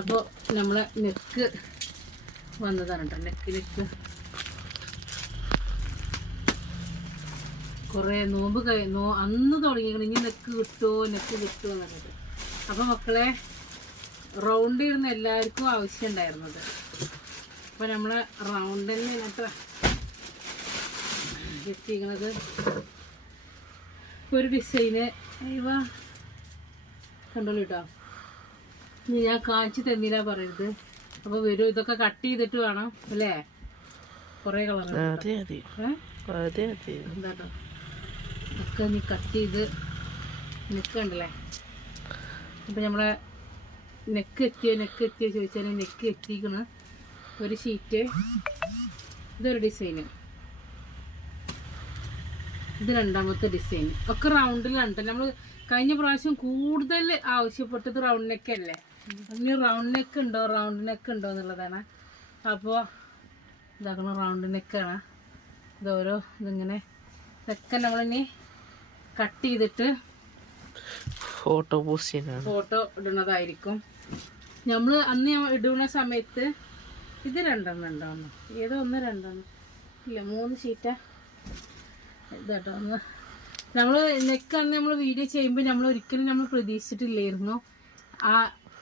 അപ്പോൾ നമ്മളെ നെക്ക് വന്നതാണ് കേട്ടോ. നെക്ക് കുറേ നോമ്പ് അന്ന് തുടങ്ങിയിരിക്കണം ഇനി നെക്ക് കിട്ടുമോ എന്നുള്ളത്. അപ്പോൾ മക്കളെ റൗണ്ട് ഇരുന്ന് എല്ലാവർക്കും ആവശ്യം ഉണ്ടായിരുന്നത്. അപ്പോൾ നമ്മളെ റൗണ്ട് തന്നെ ഇതിനകത്ത് എത്തിക്കുന്നത് ഒരു ഡിസൈന് കണ്ടോളൂ കേട്ടോ. ഇനി ഞാൻ കാണിച്ച് തന്നില്ല പറയരുത്. അപ്പോൾ വരും, ഇതൊക്കെ കട്ട് ചെയ്തിട്ട് വേണം അല്ലേ? കുറേ കളർ എന്താട്ടോ ഒക്കെ നീ കട്ട് ചെയ്ത് നെക്കുണ്ടല്ലേ. അപ്പം നമ്മളെ നെക്ക് എത്തിയോ ചോദിച്ചാൽ നെക്ക് എത്തിക്കണ്. ഒരു ഷീറ്റ്, ഇതൊരു ഡിസൈന്, ഇത് രണ്ടാമത്തെ ഡിസൈൻ. ഒക്കെ റൗണ്ടിലാണ്. നമ്മൾ കഴിഞ്ഞ പ്രാവശ്യം കൂടുതൽ ആവശ്യപ്പെട്ടത് റൗണ്ട് നെക്ക് അല്ലേ. അതിന് റൗണ്ട് നെക്ക് ഉണ്ടോ എന്നുള്ളതാണ്. അപ്പോൾ ഇതാക്കണം റൗണ്ട് നെക്കാണ്. ഇതോരോ ഇതിങ്ങനെ ഇതൊക്കെ നമ്മളിനി കട്ട് ചെയ്തിട്ട് ഫോട്ടോ ഇടുന്നതായിരിക്കും. നമ്മൾ അന്ന് ഇടുന്ന സമയത്ത് ഇത് രണ്ടെണ്ണം ഉണ്ടാവുന്നു. ഏതോ രണ്ടെണ്ണം ഇല്ല 3 ഷീറ്റാ ഇതാട്ടോ. നമ്മൾ നെക്ക് അന്ന് നമ്മൾ വീഡിയോ ചെയ്യുമ്പോൾ നമ്മൾ ഒരിക്കലും പ്രതീക്ഷിച്ചിട്ടില്ലായിരുന്നു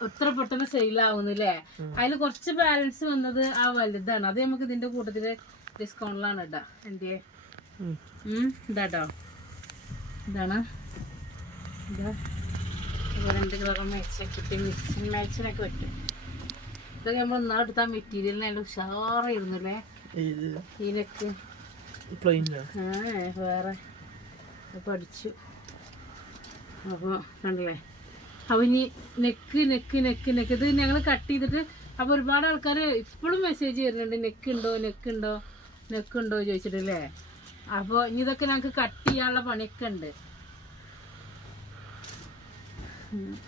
എത്ര പെട്ടെന്ന് സെയിലാവുന്നില്ലേ. അതിൽ കുറച്ച് ബാലൻസ് വന്നത് ആ വലുതാണ്. അത് നമുക്ക് ഇതിന്റെ കൂട്ടത്തില് ഡിസ്കൗണ്ടിലാണ് ഇടാ. എൻ്റെ ഇതാട്ടോ, ഇതാണ്. ഇതാ 2 കളർ മാച്ചാക്കിയിട്ട് മിക്സിങ് മാച്ചിനൊക്കെ പറ്റും. ഇതൊക്കെ നമ്മൾ ഒന്നാ എടുത്താൽ മെറ്റീരിയലിന് അതിൽ ഉഷാറായിരുന്നല്ലേ. ഇതിനൊക്കെ വേറെ പഠിച്ചു. അപ്പോൾ കണ്ടല്ലേ. അപ്പോൾ ഇനി നെക്ക് ഇത് ഞങ്ങൾ കട്ട് ചെയ്തിട്ട്. അപ്പോൾ ഒരുപാട് ആൾക്കാർ ഇപ്പോഴും മെസ്സേജ് വരുന്നുണ്ട് നെക്ക് ഉണ്ടോ ചോദിച്ചിട്ടില്ലേ. അപ്പോൾ ഇനി ഇതൊക്കെ ഞങ്ങൾക്ക് കട്ട് ചെയ്യാനുള്ള പണിയൊക്കെ ഉണ്ട്.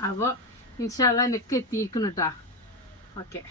അപ്പോൾ ഇൻഷാ അല്ലാഹ് നെക്ക് എത്തിയിരിക്കണം കേട്ടോ. ഓക്കെ.